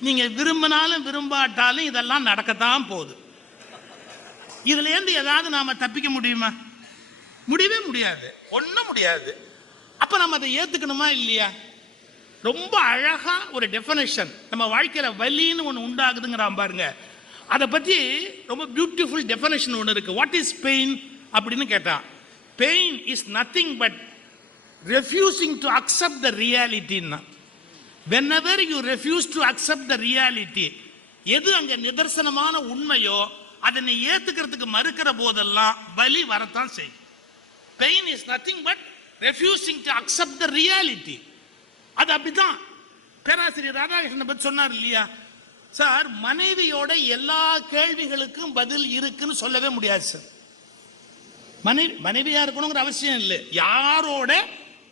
நீங்க விரும்பினாலும் விரும்பாட்டாலும் இதெல்லாம் நடக்கத்தான் போகுது. இதுல இருந்து ஏதாவது நாம தப்பிக்க முடியுமா? முடியவே முடியாது. ஒண்ணும் முடியாது. அப்ப நம்ம அதை ஏத்துக்கணுமா இல்லையா? ரொம்ப அழகா ஒரு டெஃபனேஷன் நம்ம வாழ்க்கையில வலின்னு ஒன்று உண்டாகுதுங்கிறான் பாருங்க. அதை பத்தி ரொம்ப பியூட்டிஃபுல் டெஃபனேஷன் ஒன்று இருக்கு. வாட் இஸ் பெயின் அப்படின்னு கேட்டான். Pain is nothing but refusing to accept the ரியாலிட்டின்னா whenever you refuse to accept the reality எது அங்க நிதர்சனமான உண்மையோ அதை நீ ஏத்துக்கிறதுக்கு மறுக்கிற போதெல்லாம் வலி வரத்தான் செய்யும். Pain is nothing but refusing to accept the reality அது அப்படிதான் பேராசிரியர் ராதாகிருஷ்ணன் பத்தி சொன்னார் இல்லையா? சார் மனைவியோட எல்லா கேள்விகளுக்கும் பதில் இருக்குன்னு சொல்லவே முடியாது சார். மனைவி மனைவியா இருக்கணுங்கிற அவசியம் இல்லை. யாரோட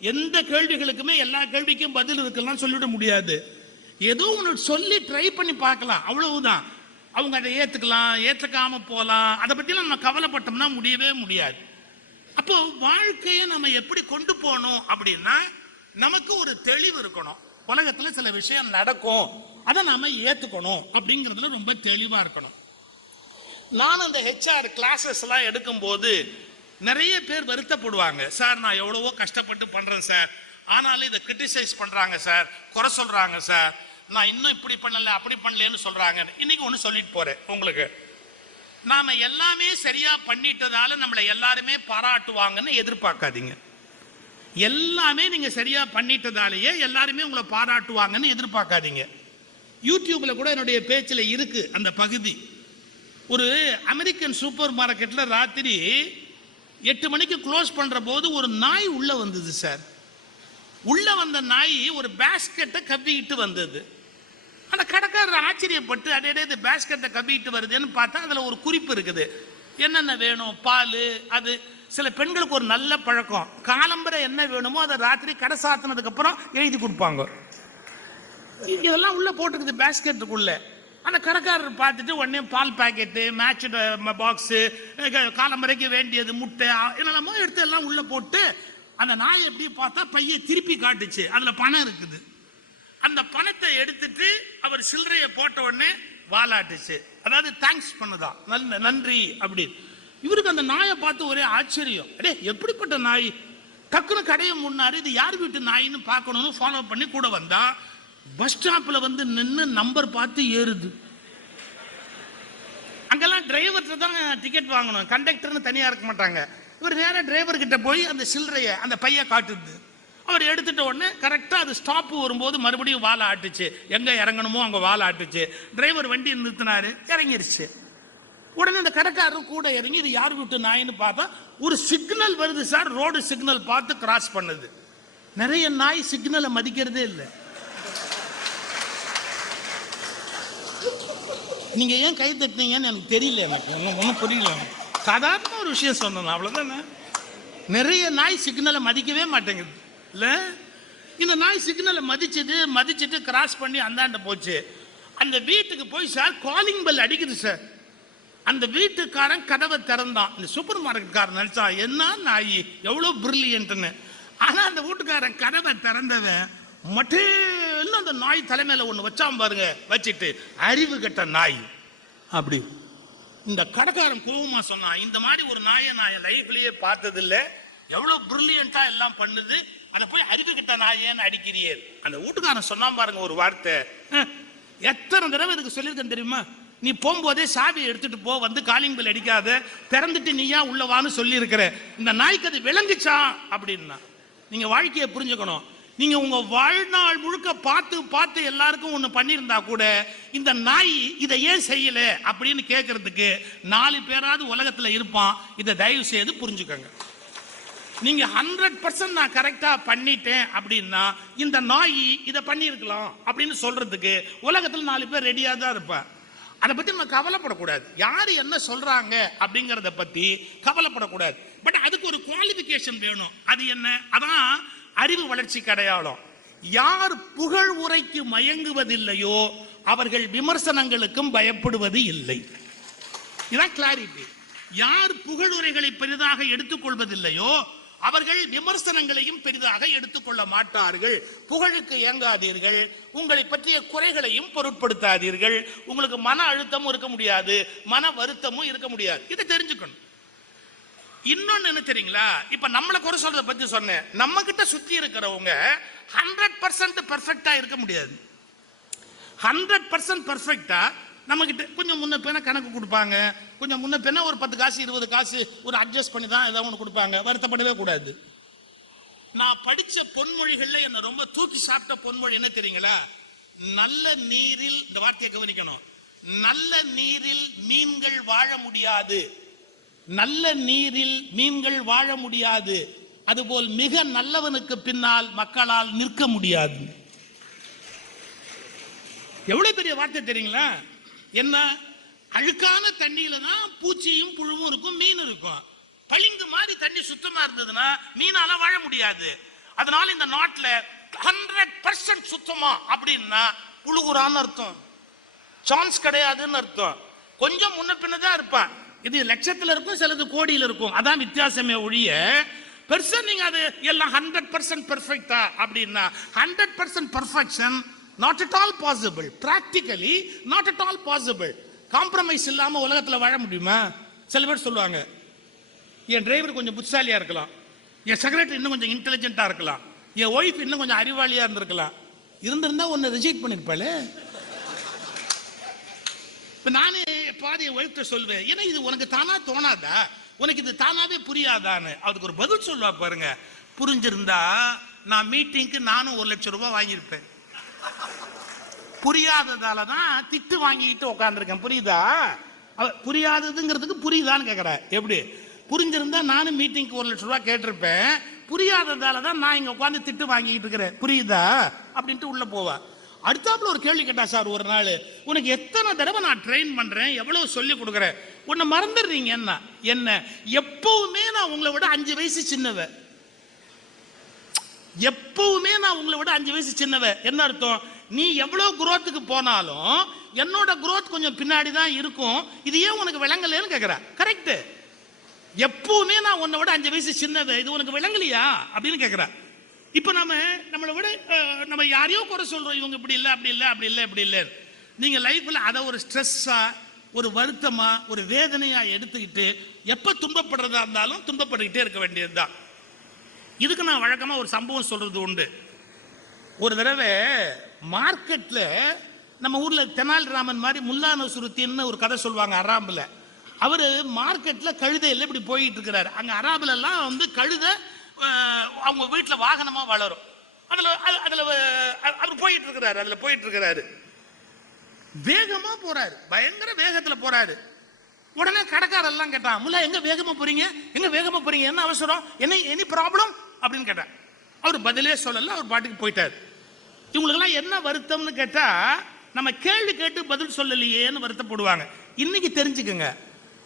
எந்த கேள்விகளுக்குமே எல்லா கேள்விக்கும் பதில் இருக்கலாம் சொல்லிட முடியாது. ஏதோ ஒன்று சொல்லி ட்ரை பண்ணி பார்க்கலாம். அவ்வளவுதான். அவங்க அதை ஏற்றுக்கலாம் ஏற்றுக்காம போகலாம் அதை பற்றிலாம் நம்ம கவலைப்பட்டோம்னா முடியவே முடியாது. அப்போ வாழ்க்கையை நம்ம எப்படி கொண்டு போகணும் அப்படின்னா நமக்கு ஒரு தெளிவு இருக்கணும். உலகத்துல சில விஷயம் நடக்கும். அதை நாம ஏத்துக்கணும் அப்படிங்கிறதுல ரொம்ப தெளிவா இருக்கணும். நான் அந்த ஹெச்ஆர் கிளாஸஸ் எல்லாம் எடுக்கும்போது நிறைய பேர் வருத்தப்படுவாங்க. சார் நான் எவ்வளவோ கஷ்டப்பட்டு பண்றேன் சார். ஆனாலும் இதை கிரிட்டிசைஸ் பண்றாங்க சார். குறை சொல்றாங்க சார். நான் இன்னும் இப்படி பண்ணல அப்படி பண்ணலன்னு சொல்றாங்க. இன்னைக்கு ஒன்று சொல்லிட்டு போறேன் உங்களுக்கு. நாம எல்லாமே சரியா பண்ணிட்டதால நம்மளை எல்லாருமே பாராட்டுவாங்கன்னு எதிர்பார்க்காதீங்க. எல்லாமே நீங்க சரியா பண்ணிட்டதாலேயே எல்லாருமே உங்களை பாராட்டுவாங்கன்னு எதிர்பார்க்காதீங்க. யூடியூப்ல கூட என்னுடைய பேச்சில் இருக்கு அந்த பகுதி. ஒரு அமெரிக்கன் சூப்பர் மார்க்கெட்ல ராத்திரி எட்டு மணிக்கு க்ளோஸ் பண்ணுற போது ஒரு நாய் உள்ளே வந்தது சார் உள்ளே வந்த நாய் ஒரு பேஸ்கெட்டை கவ்விக்கிட்டு வந்தது. அந்த கடைக்காரர் ஆச்சரியப்பட்டு அடையடே இது பேஸ்கெட்டை கவ்விட்டு வருதுன்னு பார்த்தா அதில் ஒரு குறிப்பு இருக்குது. என்னென்ன வேணும்? பால் அது. சில பெண்களுக்கு ஒரு நல்ல பழக்கம். காலம்பரை என்ன வேணுமோ அதை ராத்திரி கடை சாத்தினதுக்கப்புறம் எழுதி கொடுப்பாங்க. இதெல்லாம் உள்ளே போட்டுக்குது பேஸ்கெட்டுக்குள்ளே அந்த கடைக்காரர் பார்த்துட்டு உடனே பால் பாக்கெட்டு மேட்ச் பாக்ஸு காலம்பரைக்கு வேண்டியது முட்டை என்னெல்லாமோ எடுத்து எல்லாம் உள்ள போட்டு அந்த நாய் எப்படி பார்த்தா பைய திருப்பி காட்டுச்சு. அதுல பணம் இருக்குது. அந்த பணத்தை எடுத்துட்டு அவர் சில்லறையை போட்ட உடனே வாலாட்டுச்சு. அதாவது தேங்க்ஸ் பண்ணுதான் நல்ல நன்றி அப்படி. இவருக்கு அந்த நாயை பார்த்து ஒரே ஆச்சரியம். அடே எப்படிப்பட்ட நாய்? டக்குனு கடையை முன்னாரு இது யார் வீட்டு நாயின்னு பார்க்கணும்னு ஃபாலோ பண்ணி கூட வந்தா. பஸ் ஸ்டாப்ல வந்து நின்று நம்பர் பார்த்து ஏறுது. அங்கெல்லாம் டிரைவர்கிட்ட தான் டிக்கெட் வாங்கணும். கண்டக்டர்னு தனியா இருக்க மாட்டாங்க. இவர் நேரம் டிரைவர் கிட்ட போய் அந்த சில்லறைய அந்த பைய காட்டுது. அவர் எடுத்துட்ட உடனே கரெக்டா அது ஸ்டாப் வரும்போது மறுபடியும் வாழை ஆட்டுச்சு. எங்க இறங்கணுமோ அங்க வாழை ஆட்டுச்சு. டிரைவர் வண்டி நிறுத்தினாரு. இறங்கிருச்சு. உடனே அந்த கடைக்காரரும் கூட இறங்கி இது யார் வீட்டு நாயின்னு பார்த்தா ஒரு சிக்னல் வருது சார். ரோடு சிக்னல் பார்த்து கிராஸ் பண்ணுது. நிறைய நாய் சிக்னலை மதிக்கிறதே இல்லை. நீங்க ஏன் கை தட்டினீங்கன்னு எனக்கு தெரியல எனக்கு. ஒன்றும் ஒன்றும் புரியல. சாதாரண ஒரு விஷயம் சொன்னேன் அவ்வளோதானே நிறைய நாய் சிக்னலை மதிக்கவே மாட்டேங்குது. இல்லை? இந்த நாய் சிக்னலை மதிச்சது மதிச்சுட்டு கிராஸ் பண்ணி அந்தாண்ட போச்சு. அந்த வீட்டுக்கு போய் சார் காலிங் பெல் அடிக்குது சார். அந்த வீட்டுக்காரன் கதவை திறந்தான். இந்த சூப்பர் மார்க்கெட்காரன் நினைச்சா என்ன நாய்? எவ்வளோ பிரில்லியன்ட்டுன்னு ஆனால் அந்த வீட்டுக்காரன் கதவை திறந்தவன் மட்டேன்னு அந்த நாய் தலைமையில ஒண்ணு வச்சான் பாருங்க வச்சுட்டு அறிவு கெட்ட நாய். அப்படி. இந்த கடைக்காரன் கோவமா சொன்னான் இந்த மாதிரி ஒரு நாயை நான் என் லைஃப்லயே பார்த்தது இல்ல எவ்வளவு பிரில்லியண்டா எல்லாம் பண்ணுது. அதை போய் அறிவு கிட்ட நாயேன்னு அடிக்கிறியே அந்த வீட்டுக்காரன் சொன்னான் பாருங்க ஒரு வார்த்தை. "ஹம், எத்தனை தடவை இதுக்கு சொல்லியிருக்கேன் தெரியுமா? நீ போகும்போதே சாவி எடுத்துட்டு போ வந்து காலிங் பெல் அடிக்காத. திறந்துட்டு நீயா உள்ள வான்னு சொல்லி இருக்கிற இந்த நாய்க்கு அது விளங்குச்சா? அப்படின்னா நீங்க வாழ்க்கையை புரிஞ்சுக்கணும். நீங்க உங்க வாழ்நாள் முழுக்க பார்த்து பார்த்து எல்லாருக்கும் ஒண்ணு பண்ணியிருந்தா கூட இந்த நாய் இதை ஏன் செய்யல அப்படின்னு கேட்கறதுக்கு நாலு பேராவது உலகத்துல இருப்பான். இதை தயவு செய்து புரிஞ்சுக்கோங்க. நீங்க ஹண்ட்ரட் பர்சன்ட் நான் கரெக்டா பண்ணிட்டேன் அப்படின்னா இந்த நாய் இதை பண்ணியிருக்கலாம் அப்படின்னு சொல்றதுக்கு உலகத்துல நாலு பேர் ரெடியா தான் இருப்பேன் அதை பத்தி நம்ம கவலைப்படக்கூடாது. யாரு என்ன சொல்றாங்க அப்படிங்கறத பத்தி கவலைப்படக்கூடாது. பட் அதுக்கு ஒரு குவாலிபிகேஷன் வேணும். அது என்ன? அதான் அறிவு வளர்ச்சிக்கு அடையாளம் யார் புகழ் உரைக்கு மயங்குவதில்லையோ அவர்கள் விமர்சனங்களுக்கும் பயப்படுவது இல்லை. இதான் கிளாரிட்டி யார் புகழுரைகளை பெரிதாக எடுத்துக்கொள்வதில்லையோ அவர்கள் விமர்சனங்களையும் பெரிதாக எடுத்துக்கொள்ள மாட்டார்கள். புகழுக்கு இயங்காதீர்கள் உங்களை பற்றிய குறைகளையும் பொருட்படுத்தாதீர்கள். உங்களுக்கு மன அழுத்தமும் இருக்க முடியாது. மன வருத்தமும் இருக்க முடியாது. இதை தெரிஞ்சுக்கணும். இன்னொன்னு என்ன தெரியுங்களா? இப்ப நம்மளை குறை சொல்றத பத்தி சொன்னேன். நம்ம கிட்ட சுத்தி இருக்கிறவங்க ஹண்ட்ரட் பர்சன்ட் பெர்ஃபெக்டா இருக்க முடியாது. ஹண்ட்ரட் பர்சன்ட் பெர்ஃபெக்டா நம்ம கிட்ட கொஞ்சம் முன்ன பின்ன கணக்கு கொடுப்பாங்க. கொஞ்சம் முன்ன பின்ன ஒரு பத்து காசு இருபது காசு ஒரு அட்ஜஸ்ட் பண்ணி தான் ஏதாவது ஒன்று கொடுப்பாங்க. வருத்தப்படவே கூடாது. நான் படிச்ச பொன்மொழிகள்ல என்ன ரொம்ப தூக்கி சாப்பிட்ட பொன்மொழி என்ன தெரியுங்களா? நல்ல நீரில் இந்த வார்த்தையை கவனிக்கணும். நல்ல நீரில் மீன்கள் வாழ முடியாது. நல்ல நீரில் மீன்கள் வாழ முடியாது. அதுபோல் மிக நல்லவனுக்கு பின்னால் மக்களால் நிற்க முடியாது. எவ்வளவு பெரிய வார்த்தை தெரியுங்களா? என்ன? அழுக்கான தண்ணியில தான் பூச்சியும் புழுவும் இருக்கும் மீன் இருக்கும். பளிங்கு மாதிரி தண்ணி சுத்தமா இருந்ததுன்னா மீனால வாழ முடியாது. அதனால இந்த நாட்டில் ஹண்ட்ரட் பர்சன்ட் சுத்தமா அப்படின்னா புழுகுறான்னு அர்த்தம். சான்ஸ் கிடையாதுன்னு அர்த்தம். கொஞ்சம் முன்ன பின்னதான் இருப்பான். இது லட்சத்தில் இருக்கும் சிலது கோடியில் இருக்கும். அதான் வித்தியாசமே ஒழிய பெருசா நீங்க அது எல்லாம் ஹண்ட்ரட் பர்சன்ட் பெர்ஃபெக்டா அப்படின்னா hundred percent perfection not at all possible practically not at all possible compromise இல்லாம உலகத்துல வாழ முடியுமா? சில பேர் சொல்லுவாங்க என் டிரைவர் கொஞ்சம் புத்திசாலியா இருக்கலாம். என் செக்ரட்டரி இன்னும் கொஞ்சம் இன்டெலிஜென்ட்டா இருக்கலாம். என் ஒய்ஃப் இன்னும் கொஞ்சம் அறிவாளியா இருந்திருக்கலாம். இருந்திருந்தா உன்னை ரிஜெக்ட் பண்ணிருப்பாளே. இப்ப நானே பாதி என் சொல்வேன். ஏன்னா இது உனக்கு தானா தோணாதா? உனக்கு இது தானாவே புரியாதான்னு. அதுக்கு ஒரு பதில் சொல்லுவா பாருங்க. புரிஞ்சிருந்தா நான் மீட்டிங்க்கு நானும் ஒரு லட்சம் ரூபாய் வாங்கியிருப்பேன். புரியாததால தான் திட்டு வாங்கிட்டு உட்காந்துருக்கேன் புரியுதா? அவ புரியாததுங்கிறதுக்கு புரியுதான்னு கேட்குற எப்படி? புரிஞ்சிருந்தா நானும் மீட்டிங்க்கு ஒரு லட்சம் ரூபாய் கேட்டிருப்பேன். புரியாததால தான் நான் இங்க உட்காந்து திட்டு வாங்கிட்டு இருக்கிறேன். புரியுதா? அப்படின்ட்டு உள்ள போவேன் அடுத்தாப்புல ஒரு கேள்வி கேட்டா சார் ஒரு நாள் உனக்கு எத்தனை தடவை நான் ட்ரெயின் பண்றேன்? எவ்வளவு சொல்லி கொடுக்குறேன்? உன்னை மறந்துடுறீங்க என்ன? என்ன எப்பவுமே நான் உங்களை விட அஞ்சு வயசு சின்னவ. எப்பவுமே நான் உங்களை விட அஞ்சு வயசு சின்னவ. என்ன அர்த்தம்? நீ எவ்வளவு குரோத்துக்கு போனாலும் என்னோட குரோத் கொஞ்சம் பின்னாடி தான் இருக்கும். இது ஏன் உனக்கு விளங்கலன்னு கேக்குற. கரெக்ட் எப்பவுமே நான் உன்னை விட அஞ்சு வயசு சின்னவ. இது உனக்கு விளங்கலையா? அப்படின்னு கேட்குறேன் இப்ப நம்ம நம்மளை விட நம்ம யாரையோ குறை சொல்றோம் இவங்க இப்படி இல்லை அப்படி இல்லை அப்படி இல்லை இப்படி இல்லை நீங்க லைஃப்ல அதை ஒரு ஸ்ட்ரெஸ்ஸா ஒரு வருத்தமா ஒரு வேதனையா எடுத்துக்கிட்டு எப்ப துன்பப்படுறதா இருந்தாலும் துன்பப்பட்டுக்கிட்டே இருக்க வேண்டியதுதான். இதுக்கு நான் வழக்கமா ஒரு சம்பவம் சொல்றது உண்டு. ஒரு தடவை மார்க்கெட்ல நம்ம ஊர்ல தெனாலிராமன் மாதிரி முல்லா நசுருத்தின்னு ஒரு கதை சொல்லுவாங்க அராம்புல அவரு மார்க்கெட்ல கழுதையில் இப்படி போயிட்டு இருக்கிறாரு. அங்க அராபுல எல்லாம் வந்து கழுதை அவங்க வீட்டுல வாகனமா வளரும். அதுல அது- அதுல அவர் போயிட்டு இருக்கிறாரு அதுல போயிட்டு இருக்கிறாரு வேகமா போறாரு. பயங்கர வேகத்துல போறாரு. உடனே கடைக்காரெல்லாம் கேட்டான் முல்லா எங்க வேகமா போறீங்க? எங்க வேகமா போறீங்க? என்ன அவசரம்? என்ன எனி ப்ராப்ளம் அப்படின்னு கேட்டான் அவர் பதிலே சொல்லல அவர் பாட்டுக்கு போயிட்டார். இவங்களுக்கெல்லாம் என்ன வருத்தம்னு கேட்டா நம்ம கேள்வி கேட்டு பதில் சொல்லலையேன்னு வருத்தப்படுவாங்க. இன்னைக்கு தெரிஞ்சுக்கோங்க.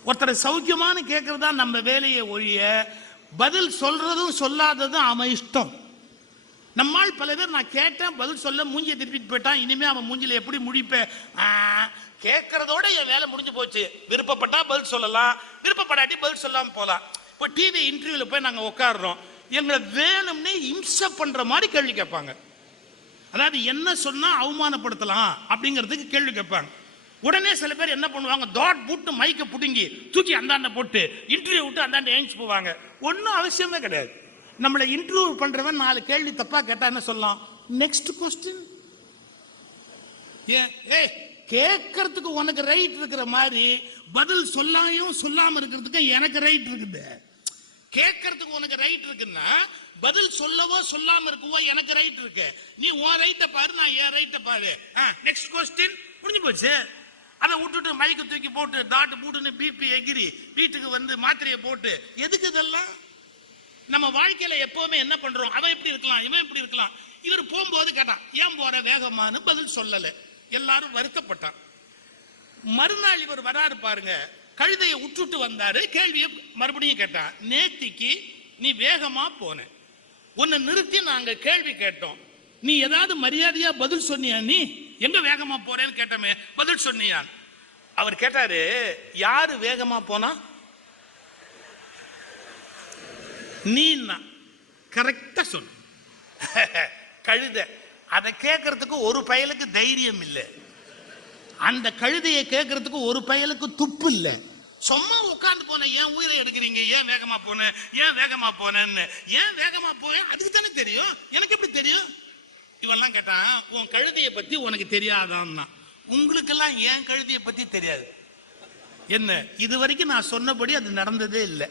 ஒருத்தரை சௌக்கியமானு கேட்கறதா நம்ம வேலையை ஒழிய பதில் சொல்றதும் சொல்லாததும் அவன் இஷ்டம். நம்மால் பல பேர் நான் கேட்டேன் பதில் சொல்ல மூஞ்சியை திருப்பிட்டு போயிட்டான். இனிமே அவன் மூஞ்சில எப்படி முடிப்பேன் கேட்கறதோட என் வேலை முடிஞ்சு போச்சு. விருப்பப்பட்டா பதில் சொல்லலாம். விருப்பப்படாட்டி பதில் சொல்லாம போலாம். இப்போ டிவி இன்டர்வியூல போய் நாங்க உட்காடுறோம் எங்களை வேணும்னே இம்சை பண்ற மாதிரி கேள்வி கேட்பாங்க. அதாவது என்ன சொன்னா அவமானப்படுத்தலாம் அப்படிங்கிறதுக்கு கேள்வி கேட்பாங்க. உடனே சில பேர் என்ன பண்ணுவாங்க தாட் போட்டு மைக்கை பிடுங்கி தூக்கி அந்தாண்ட போட்டு இன்டர்வியூ விட்டு அந்தாண்ட ஏஞ்சி போவாங்க. ஒன்றும் அவசியமே கிடையாது. நம்மளை இன்டர்வியூ பண்ணுறவன் நாலு கேள்வி தப்பாக கேட்டால் என்ன சொல்லலாம்? நெக்ஸ்ட் கொஸ்டின் ஏன்? ஏ கேட்கறதுக்கு உனக்கு ரைட் இருக்கிற மாதிரி பதில் சொல்லாயும் சொல்லாம இருக்கிறதுக்கு எனக்கு ரைட் இருக்குது. கேட்கறதுக்கு உனக்கு ரைட் இருக்குன்னா பதில் சொல்லவோ சொல்லாம இருக்கவோ எனக்கு ரைட் இருக்கு. நீ உன் ரைட்டை பாரு நான் என் ரைட்டை பாரு. நெக்ஸ்ட் கொஸ்டின் முடிஞ்சு போச்சு. அதை விட்டுட்டு மைக்கு தூக்கி போட்டு டாட்டு பூட்டுன்னு பிபி எகிரி வீட்டுக்கு வந்து மாத்திரையை போட்டு எதுக்கு இதெல்லாம்? நம்ம வாழ்க்கையில எப்பவுமே என்ன பண்றோம்? அவன் இப்படி இருக்கலாம் இவன் இப்படி இருக்கலாம். இவர் போகும்போது கேட்டான் ஏன் போற? வேகமான்னு பதில் சொல்லல. எல்லாரும் வருத்தப்பட்டான். மறுநாள் இவர் வராரு பாருங்க கழுதையை விட்டுட்டு வந்தாரு. கேள்வியை மறுபடியும் கேட்டான் நேத்திக்கு நீ வேகமா போன. உன்னை நிறுத்தி நாங்க கேள்வி கேட்டோம். நீ ஏதாவது மரியாதையா பதில் சொன்னியா நீ? எங்க வேகமா போறேன்னு கேட்டோமே பதில் சொன்னியா அவர் கேட்டாரு யாரு வேகமா போனா? நீன்னா. கரெக்டா சொன்ன கழுத. அதை கேட்கறதுக்கு ஒரு பயலுக்கு தைரியம் இல்லை. அந்த கழுதையை கேட்கறதுக்கு ஒரு பயலுக்கு துப்பு இல்லை. சும்மா உட்காந்து போன ஏன் உயிரை எடுக்கிறீங்க? ஏன் வேகமா போனேன் ஏன் வேகமா போனேன்னு? ஏன் வேகமா போனேன் அதுக்கு தானே தெரியும். எனக்கு எப்படி தெரியும்? இவெல்லாம் கேட்டான் உன் கழுதையை பத்தி உனக்கு தெரியாதான்னா? உங்களுக்கெல்லாம் ஏன் கழுதையை பத்தி தெரியாது? என்ன இது வரைக்கும் நான் சொன்னபடி அது நடந்ததே இல்லை.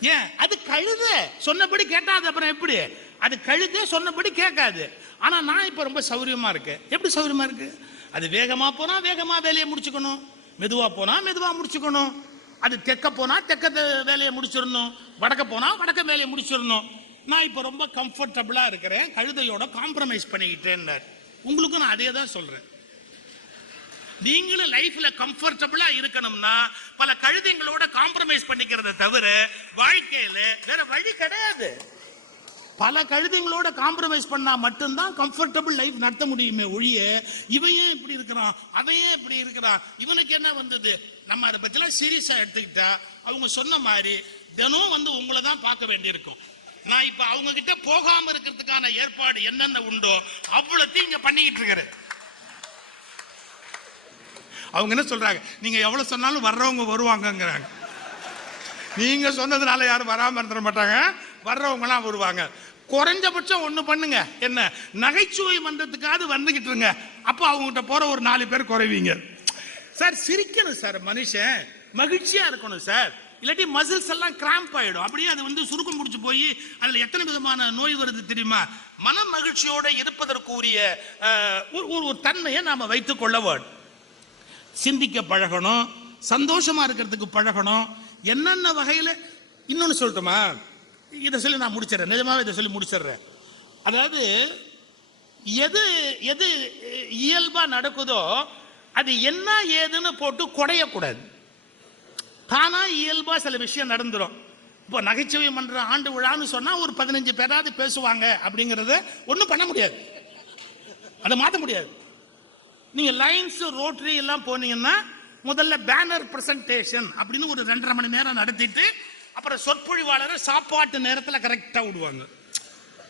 ஏன்? அது கழுத. சொன்னபடி கேட்டாது அப்புறம் எப்படி? அது கழுத சொன்னபடி கேட்காது. ஆனா நான் இப்ப ரொம்ப சௌரியமா இருக்கேன். எப்படி சௌரியமா இருக்கு? அது வேகமா போனா வேகமா வேலையை முடிச்சுக்கணும். மெதுவா போனா மெதுவா முடிச்சுக்கணும். அது தெக்க போனா தெக்க வேலையை முடிச்சிடணும். வடக்க போனா வடக்க வேலையை முடிச்சிடணும். நான் இப்ப ரொம்ப கம்ஃபர்டபுளா இருக்கிறேன். கழுதையோட காம்ப்ரமைஸ் பண்ணிக்கிட்டேன் உங்களுக்கும் நான் அதே தான் சொல்றேன். நீங்களும் லைஃப்ல கம்ஃபர்டபுளா இருக்கணும்னா பல கழுதைங்களோட காம்ப்ரமைஸ் பண்ணிக்கிறத தவிர வாழ்க்கையில வேற வழி கிடையாது. பல கழுதைங்களோட காம்ப்ரமைஸ் பண்ணா மட்டும்தான் கம்ஃபர்டபுள் லைஃப் நடத்த முடியுமே ஒழிய இவையே இப்படி இருக்கிறான்? அவையே இப்படி இருக்கிறான்? இவனுக்கு என்ன வந்தது? நம்ம அதை பற்றிலாம் சீரியஸா எடுத்துக்கிட்டா அவங்க சொன்ன மாதிரி தினம் வந்து உங்களை தான் பார்க்க வேண்டியிருக்கும். நான் இப்ப அவங்க கிட்ட போகாம இருக்கிறதுக்கான ஏற்பாடு என்னென்ன உண்டோ அவ்வளோத்தையும் இங்க பண்ணிக்கிட்டு இருக்கிறேன். அவங்க என்ன சொல்றாங்க? நீங்க எவ்வளவு சொன்னாலும் வர்றவங்க வருவாங்கங்கிறாங்க. நீங்க சொன்னதுனால யாரும் வராம இருந்துட மாட்டாங்க. வர்றவங்கலாம் வருவாங்க. குறைஞ்சபட்சம் ஒண்ணு பண்ணுங்க. என்ன? நகைச்சுவை மன்றத்துக்காவது வந்துகிட்டு இருங்க. அப்போ அவங்ககிட்ட போற ஒரு நாலு பேர் குறைவீங்க. சார் சிரிக்கணும் சார் மனுஷன். மகிழ்ச்சியா இருக்கணும் சார். இல்லாட்டி மசில்ஸ் எல்லாம் கிராம்ப் ஆயிடும். அப்படியே அது வந்து சுருக்கம் முடிச்சு போய் அதில் எத்தனை விதமான நோய் வருது தெரியுமா? மன மகிழ்ச்சியோட இருப்பதற்குரிய ஒரு ஒரு- ஒரு தன்மையை நாம் வைத்துக் கொள்ள வேண்டும். சிந்திக்க பழகணும் சந்தோஷமா இருக்கிறதுக்கு பழகணும் என்னென்ன வகையில் இன்னொன்று சொல்லட்டுமா? இதை சொல்லி நான் முடிச்சிடறேன். நிஜமாவே இதை சொல்லி முடிச்சிடுறேன். அதாவது எது எது இயல்பாக நடக்குதோ அது என்ன ஏதுன்னு போட்டு குடையக்கூடாது. தானா இயல்பா சில விஷயம் நடந்துரும். இப்போ நகைச்சுவை மன்ற ஆண்டு விழான்னு சொன்னா ஒரு பதினஞ்சு பேராவது பேசுவாங்க அப்படிங்கறத ஒன்றும் பண்ண முடியாது. அதை மாற்ற முடியாது. நீங்க லைன்ஸ் ரோட்டரி எல்லாம் போனீங்கன்னா முதல்ல பேனர் பிரசன்டேஷன் அப்படின்னு ஒரு ரெண்டரை மணி நேரம் நடத்திட்டு அப்புறம் சொற்பொழிவாளரை சாப்பாட்டு நேரத்தில் கரெக்டா விடுவாங்க.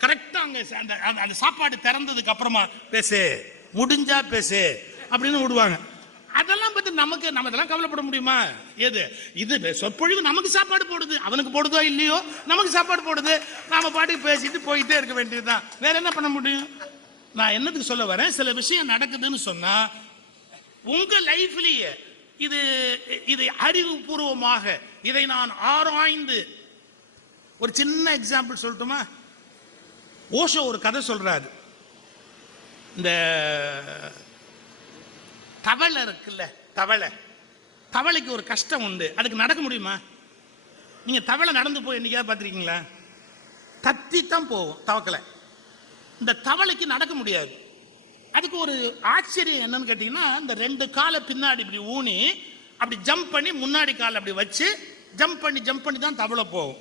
கரெக்டா அங்க அந்த அந்த- அந்த சாப்பாடு திறந்ததுக்கு அப்புறமா பேசு முடிஞ்சா பேசு அப்படின்னு விடுவாங்க. அதெல்லாம் பத்தி நமக்கு நம்ம இதெல்லாம் கவலைப்பட முடியுமா? எது? இது சொற்பொழிவு நமக்கு சாப்பாடு போடுது. அவனுக்கு போடுதோ இல்லையோ? நமக்கு சாப்பாடு போடுது. நாம பாட்டுக்கு பேசிட்டு போயிட்டே இருக்க வேண்டியதுதான். வேற என்ன பண்ண முடியும்? நான் என்னத்துக்கு சொல்ல வரேன்? சில விஷயம் நடக்குதுன்னு சொன்னா உங்க லைஃப்லயே இது இது அறிவுபூர்வமாக இதை நான் ஆராய்ந்து ஒரு சின்ன எக்ஸாம்பிள் சொல்லட்டுமா? ஓஷோ ஒரு கதை சொல்றாரு. இந்த தவளை இருக்குல்ல தவளை. தவளைக்கு ஒரு கஷ்டம் உண்டு. அதுக்கு நடக்க முடியுமா? நீங்க தவளை நடந்து போய் என்னைக்காவது பார்த்துருக்கீங்களா? தத்தி தான் போகும் தவக்கலை. இந்த தவளைக்கு நடக்க முடியாது. அதுக்கு ஒரு ஆச்சரியம் என்னன்னு கேட்டீங்கன்னா இந்த ரெண்டு காலை பின்னாடி இப்படி ஊனி அப்படி ஜம்ப் பண்ணி முன்னாடி காலை அப்படி வச்சு ஜம்ப் பண்ணி ஜம்ப் பண்ணி தான் தவளை போகும்.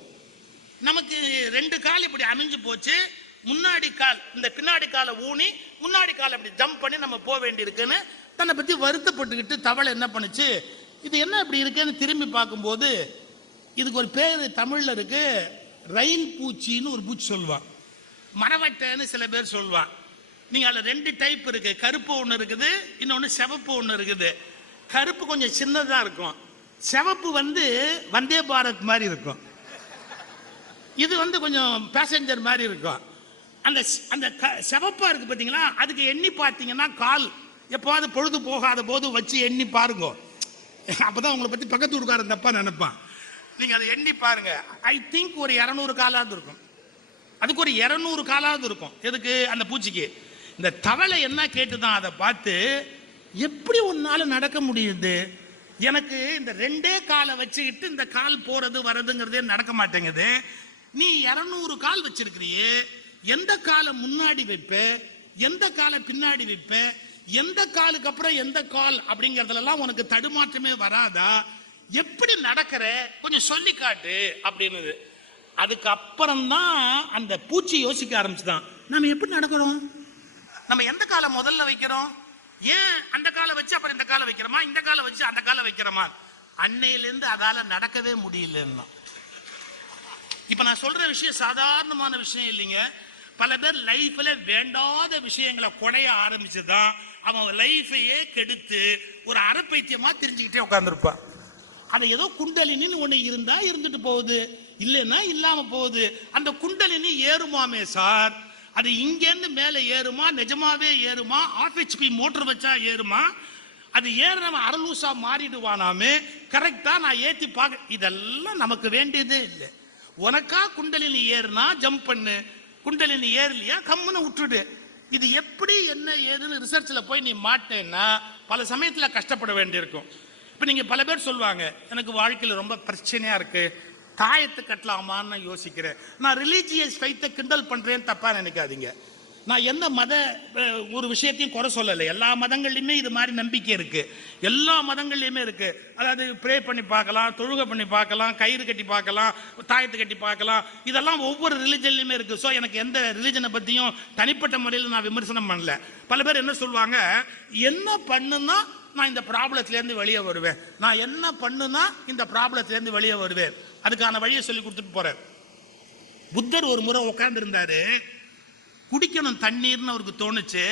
நமக்கு ரெண்டு கால் இப்படி அமைஞ்சு போச்சு முன்னாடி கால் இந்த பின்னாடி காலை ஊனி முன்னாடி கால் அப்படி ஜம்ப் பண்ணி நம்ம போக வேண்டியிருக்குன்னு தன்னை பற்றி வருத்தப்பட்டுக்கிட்டு தவளை என்ன பண்ணுச்சு? இது என்ன இப்படி இருக்குன்னு திரும்பி பார்க்கும்போது இதுக்கு ஒரு பேர் தமிழில் இருக்கு ரயில் பூச்சின்னு ஒரு பூச்சி சொல்லுவான் மரவட்டைன்னு சில பேர் சொல்லுவான் நீங்கள் அதில் ரெண்டு டைப் இருக்கு. கருப்பு ஒன்று இருக்குது இன்னொன்று சிவப்பு ஒன்று இருக்குது. கருப்பு கொஞ்சம் சின்னதாக இருக்கும். சிவப்பு வந்து வந்தே பாரத் மாதிரி இருக்கும். இது வந்து கொஞ்சம் பேசஞ்சர் மாதிரி இருக்கும். அந்த அந்த க- சிவப்பா இருக்கு பாத்தீங்களா? அதுக்கு எண்ணி பார்த்தீங்கன்னா கால். எப்போவாது பொழுது போகாத போது வச்சு எண்ணி பாருங்க. அப்பதான் உங்களை பத்தி பக்கத்து வீட்டுக்காரன் தப்பா நினைப்பான். நீங்க அதை எண்ணி பாருங்க. ஐ திங்க் ஒரு இரநூறு காலாவது இருக்கும். அதுக்கு ஒரு இரநூறு காலாவது இருக்கும். எதுக்கு? அந்த பூச்சிக்கு. இந்த தவளை என்ன கேட்டுதான் அதை பார்த்து எப்படி உன்னால நடக்க முடியுது? எனக்கு இந்த ரெண்டே காலை வச்சுக்கிட்டு இந்த கால் போறது வர்றதுங்கிறதே நடக்க மாட்டேங்குது. நீ இரநூறு கால் வச்சிருக்கிறியே. எந்த காலை முன்னாடி வைப்ப? எந்த காலை பின்னாடி வைப்ப? எந்த காலுக்கு அப்புறம் எந்த கால் அப்படிங்கறதுலாம் உனக்கு தடுமாற்றமே வராதா? எப்படி நடக்கிற? கொஞ்சம் சொல்லி காட்டு அப்படின்னுது. அதுக்கு அப்புறம் தான் அந்த பூச்சி யோசிக்க ஆரம்பிச்சுதான். நம்ம எப்படி நடக்கிறோம்? நம்ம எந்த காலை முதல்ல வைக்கிறோம்? ஏன் அந்த காலை வச்சு அப்புறம் இந்த காலை வைக்கிறோமா? இந்த காலை வச்சு அந்த காலை வைக்கிறோமா? அன்னையிலேருந்து அதால நடக்கவே முடியலன்னா. இப்ப நான் சொல்ற விஷயம் சாதாரணமான விஷயம் இல்லைங்க. பல பேர் லைஃப்ல வேண்டாத விஷயங்களை குடைய ஆரம்பிச்சுதான். அவன் லைஃபையே கெடுத்து ஒரு அறப்பைத்தியமா தெரிஞ்சுக்கிட்டே உட்கார்ந்துருப்பான். அது ஏதோ குண்டலினின்னு ஒண்ணு இருந்தா இருந்துட்டு போகுது இல்லைன்னா இல்லாம போகுது. அந்த குண்டலினி ஏறுமாமே சார். அது இங்கேருந்து மேலே ஏறுமா நிஜமாவே ஏறுமா ஆஃபிஸ்பி மோட்டர் வச்சா ஏறுமா? அது ஏறுறவன் அரலூசா மாறிடுவானாமே. கரெக்டா நான் ஏத்தி பார்க்க இதெல்லாம் நமக்கு வேண்டியதே இல்லை. உனக்கா குண்டலினி ஏறுனா ஜம்ப் பண்ணு. குண்டலினி ஏறலையா கம்முன்னு விட்டுடு. இது எப்படி என்ன ஏதுன்னு ரிசர்ச்சில் போய் நீ மாட்டேன்னா பல சமயத்தில் கஷ்டப்பட வேண்டியிருக்கும். இப்போ நீங்கள் பல பேர் சொல்லுவாங்க எனக்கு வாழ்க்கையில் ரொம்ப பிரச்சனையாக இருக்குது தாயத்து கட்டலாமான்னு யோசிக்கிறேன். நான் ரிலீஜியஸ் ஃபைத்தை கிண்டல் பண்ணுறேன்னு தப்பாக நினைக்காதீங்க. நான் எந்த மத ஒரு விஷயத்தையும் குறை சொல்லலை. எல்லா மதங்கள்லையுமே இது மாதிரி நம்பிக்கை இருக்கு. எல்லா மதங்கள்லையுமே இருக்கு. அதாவது ப்ரே பண்ணி பார்க்கலாம் தொழுகை பண்ணி பார்க்கலாம் கயிறு கட்டி பார்க்கலாம் தாயத்து கட்டி பார்க்கலாம். இதெல்லாம் ஒவ்வொரு ரிலிஜன்லையுமே இருக்கு. ஸோ எனக்கு எந்த ரிலிஜனை பற்றியும் தனிப்பட்ட முறையில் நான் விமர்சனம் பண்ணல. பல பேர் என்ன சொல்லுவாங்க என்ன பண்ணுன்னா நான் இந்த ப்ராப்ளத்திலேருந்து வெளியே வருவேன். நான் என்ன பண்ணுனா இந்த ப்ராப்ளத்திலேருந்து வெளியே வருவேன். அதுக்கான வழியை சொல்லி கொடுத்துட்டு போறேன் புத்தர் ஒரு முறை உட்கார்ந்து இருந்தாரு குடிக்கணும் தண்ணீர்னு அவருக்கு தோணுச்சு.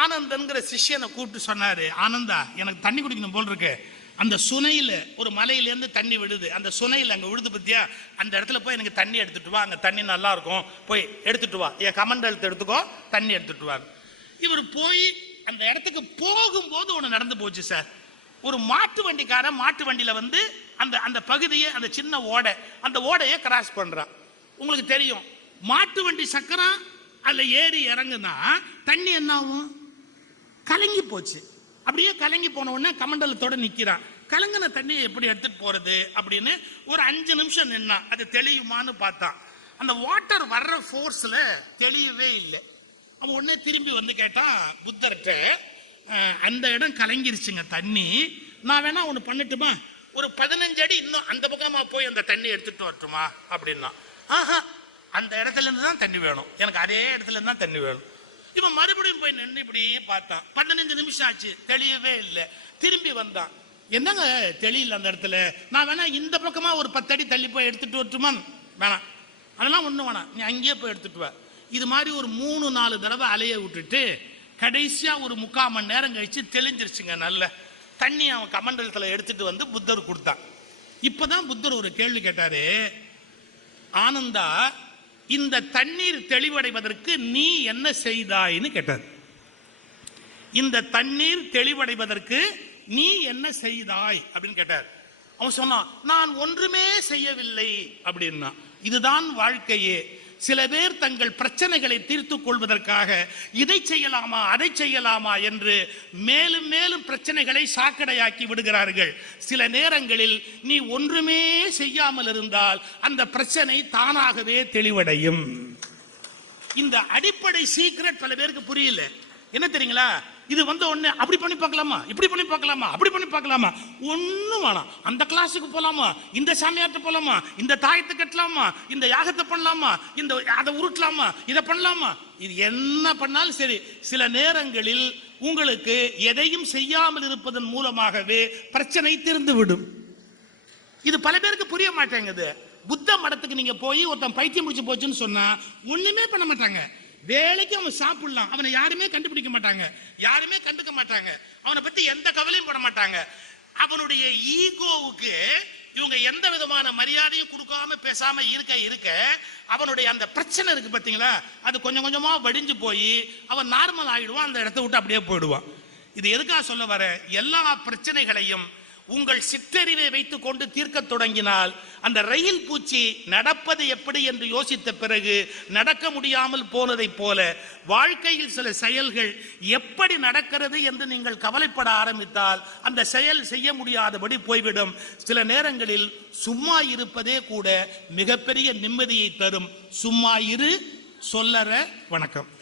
ஆனந்தங்கிற சிஷ்யனை கூப்பிட்டு சொன்னாரு ஆனந்தா எனக்கு தண்ணி குடிக்கணும் போல் இருக்கு. அந்த சுனையில ஒரு மலையிலேருந்து தண்ணி விடுது அந்த சுனையில் அங்கே விழுது பத்தியா? அந்த இடத்துல போய் எனக்கு தண்ணி எடுத்துட்டு வா. அங்கே தண்ணி நல்லா இருக்கும். போய் எடுத்துட்டு வா. என் கமண்டலத்தை எடுத்துக்கோ. தண்ணி எடுத்துட்டு வா இவர் போய் அந்த இடத்துக்கு போகும்போது ஒன்று நடந்து போச்சு சார். ஒரு மாட்டு வண்டிக்காரன் மாட்டு வண்டியில் வந்து அந்த அந்த பகுதியை அந்த சின்ன ஓடை அந்த ஓடையை கிராஸ் பண்ணுறான் உங்களுக்கு தெரியும். மாட்டு வண்டி சக்கரம் அதில் ஏறி இறங்குனா தண்ணி என்ன ஆகும் கலங்கி போச்சு. அப்படியே கலங்கி போன உடனே கமண்டலத்தோட நிக்கிறான் கலங்கின தண்ணியை எப்படி எடுத்துட்டு போறது அப்படின்னு ஒரு அஞ்சு நிமிஷம் நின்னான் அது தெளியுமான்னு பார்த்தான் அந்த வாட்டர் வர்ற ஃபோர்ஸ்ல தெளியவே இல்லை. அவன் உடனே திரும்பி வந்து கேட்டான் புத்தர்கிட்ட அந்த இடம் கலங்கிருச்சுங்க தண்ணி. நான் வேணா ஒன்று பண்ணட்டுமா? ஒரு பதினஞ்சு அடி இன்னும் அந்த பக்கமா போய் அந்த தண்ணி எடுத்துட்டு வரட்டுமா? அப்படின்னா. ஆஹா அந்த இடத்துல இருந்து தான் தண்ணி வேணும். எனக்கு அதே இடத்துல இருந்து தான் தண்ணி வேணும். இவன் மறுபடியும் போய் நின்று இப்படியே பார்த்தான். பதினஞ்சு நிமிஷம் ஆச்சு. தெளியவே இல்லை. திரும்பி வந்தான். என்னங்க தெளியல அந்த இடத்துல? நான் வேணா இந்த பக்கமா ஒரு பத்தடி தள்ளி போய் எடுத்துட்டு வரட்டுமா? வேணாம். அதெல்லாம் ஒண்ணும் வேணாம். நீ அங்கேயே போய் எடுத்துட்டு வா. இது மாதிரி ஒரு மூணு நாலு தடவை அலைய விட்டுட்டு கடைசியா ஒரு முக்கால் மணி நேரம் கழிச்சு தெளிஞ்சிருச்சுங்க நல்ல. தண்ணி அவன் கமண்டலத்துல எடுத்துட்டு வந்து புத்தர் கொடுத்தான். இப்பதான் புத்தர் ஒரு கேள்வி கேட்டாரு. ஆனந்தா இந்த தண்ணீர் தெளிவடைவதற்கு நீ என்ன செய்தாய்ன்னு கேட்டார். இந்த தண்ணீர் தெளிவடைவதற்கு நீ என்ன செய்தாய் அப்படின்னு கேட்டார். அவன் சொன்னான் நான் ஒன்றுமே செய்யவில்லை அப்படின்னா இதுதான் வாழ்க்கையே. சில பேர் தங்கள் பிரச்சனைகளை தீர்த்துக் கொள்வதற்காக இதை செய்யலாமா அதை செய்யலாமா என்று மேலும் மேலும் பிரச்சனைகளை சாக்கடையாக்கி விடுகிறார்கள். சில நேரங்களில் நீ ஒன்றுமே செய்யாமல் இருந்தால் அந்த பிரச்சனை தானாகவே தெளிவடையும். இந்த அடிப்படை சீக்ரெட் பல பேருக்கு புரியல. என்ன தெரியுங்களா? இது வந்த உடனே அப்படி பண்ணி பார்க்கலாமா? இப்படி பண்ணி பார்க்கலாமா? அப்படி பண்ணி பார்க்கலாமா? ஒன்றும் வேணாம். அந்த கிளாஸுக்கு போகலாமா இந்த சாமியார்ட்ட போகலாமா இந்த தாயத்தை கட்டலாமா? இந்த யாகத்தை பண்ணலாமா? இந்த அதை உருட்டலாமா? இதை பண்ணலாமா? இது என்ன பண்ணாலும் சரி சில நேரங்களில் உங்களுக்கு எதையும் செய்யாமல் இருப்பதன் மூலமாகவே பிரச்சனை தீர்ந்து விடும் இது பல பேருக்கு புரிய மாட்டேங்குது. புத்த மடத்துக்கு நீங்க போய் ஒருத்தன் பைத்தியம் முடிச்சு போச்சுன்னு சொன்னா ஒண்ணுமே பண்ண மாட்டாங்க. வேலைக்கு அவன் சாப்பிடலாம். அவனை யாருமே கண்டுபிடிக்க மாட்டாங்க. யாருமே கண்டுக்க மாட்டாங்க. அவனை பத்தி எந்த கவலையும் பட மாட்டாங்க. அவனுடைய ஈகோவுக்கு இவங்க எந்த விதமான மரியாதையும் கொடுக்காம பேசாம இருக்க இருக்க அவனுடைய அந்த பிரச்சனை இருக்கு பாத்தீங்களா? அது கொஞ்சம் கொஞ்சமா வடிஞ்சு போய் அவன் நார்மல் ஆயிடுவான். அந்த இடத்த விட்டு அப்படியே போயிடுவான். இது எதுக்காக சொல்ல வர? எல்லா பிரச்சனைகளையும் உங்கள் சிற்றறிவை வைத்துக் கொண்டு தீர்க்க தொடங்கினால் அந்த ரயில் பூச்சி நடப்பது எப்படி என்று யோசித்த பிறகு நடக்க முடியாமல் போனதைப் போல வாழ்க்கையில் சில செயல்கள் எப்படி நடக்கிறது என்று நீங்கள் கவலைப்பட ஆரம்பித்தால் அந்த செயல் செய்ய முடியாதபடி போய்விடும். சில நேரங்களில் சும்மா இருப்பதே கூட மிகப்பெரிய நிம்மதியை தரும். சும்மா இரு சொல்லற வணக்கம்.